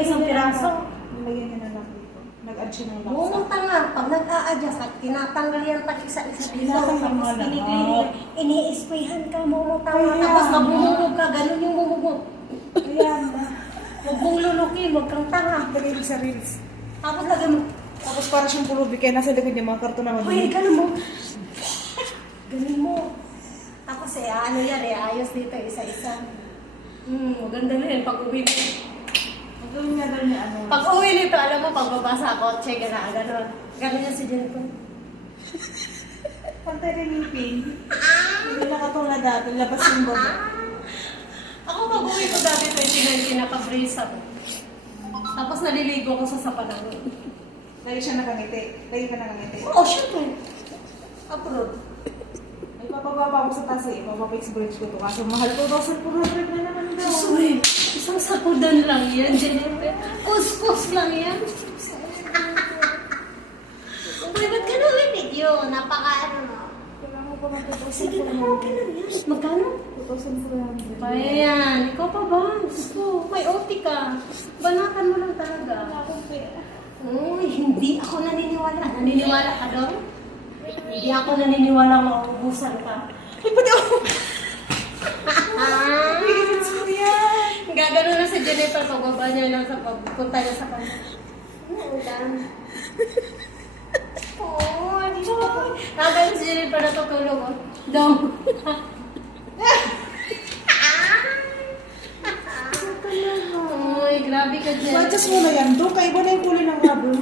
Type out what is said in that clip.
isang piraso. Nilagyan niya ng lock dito. Nag-add siya ng lock. Buong tanga, pag nag-a-adjust at tinatanggal yan isa-isa dito, tapos ini-sprayhan ka, mumutang Kaya tapos nga. mabumulog ka, ganun yung bumubog. Ayan na. Huwag mong lulukin, huwag kang tanga. Lagay mo sa reels. Tapos lagyan mo, Tapos para siyang pulubi, kaya nasa likod niya mga karton na uy, mabili. ganun mo. Ganun mo. Tapos ano yan ayos dito, isa-isa. Maganda na yun, pag-uwi mo. Gawin nga daw niya ano. Pag-uwi nito, alam mo, pagbaba sa kotse, gano'n. Gano'n yan si Jennifer. Pantay rin yung pin. Hindi na katulad dati, labas yung baba. Ako pag-uwi ko dati 2019, naka-brace ako. Tapos naliligo ko sa sapanang. Lagi siya nakangiti. Lagi ka nakangiti. Oo, syempre. Abroad. Ay, papababa ko sa taas eh. Papapix bridge ko to. Kaso mahal 2,400 na naman daw. Uy, isang sapudan lang yan, Jennifer. Kuskus lang yan. Uy, ba't ka naman video? Napaka mo. Kailangan ko pa Sige na, mag-2,400. okay lang yan. Magkano? 2,400. Ayan, ikaw pa ba? Gusto, may OT ka. Banatan mo lang talaga. Wala akong pera. Uy, hindi ako naniniwala. Naniniwala ka doon? Hindi ako naniniwala mauubusan ka. Ay, pati ako. Ah! Pigilin ko yan. Gagano na si Jennifer pagbaba niya lang sa pagpunta niya sa kanya. Ano ulan? Oo, hindi ko. Gagano si Jennifer natutulog. Oh. Dong. Uy, grabe ka, Jennifer. Adjust mo na yan. Doon, kaiba na yung kulay ng rubber mo.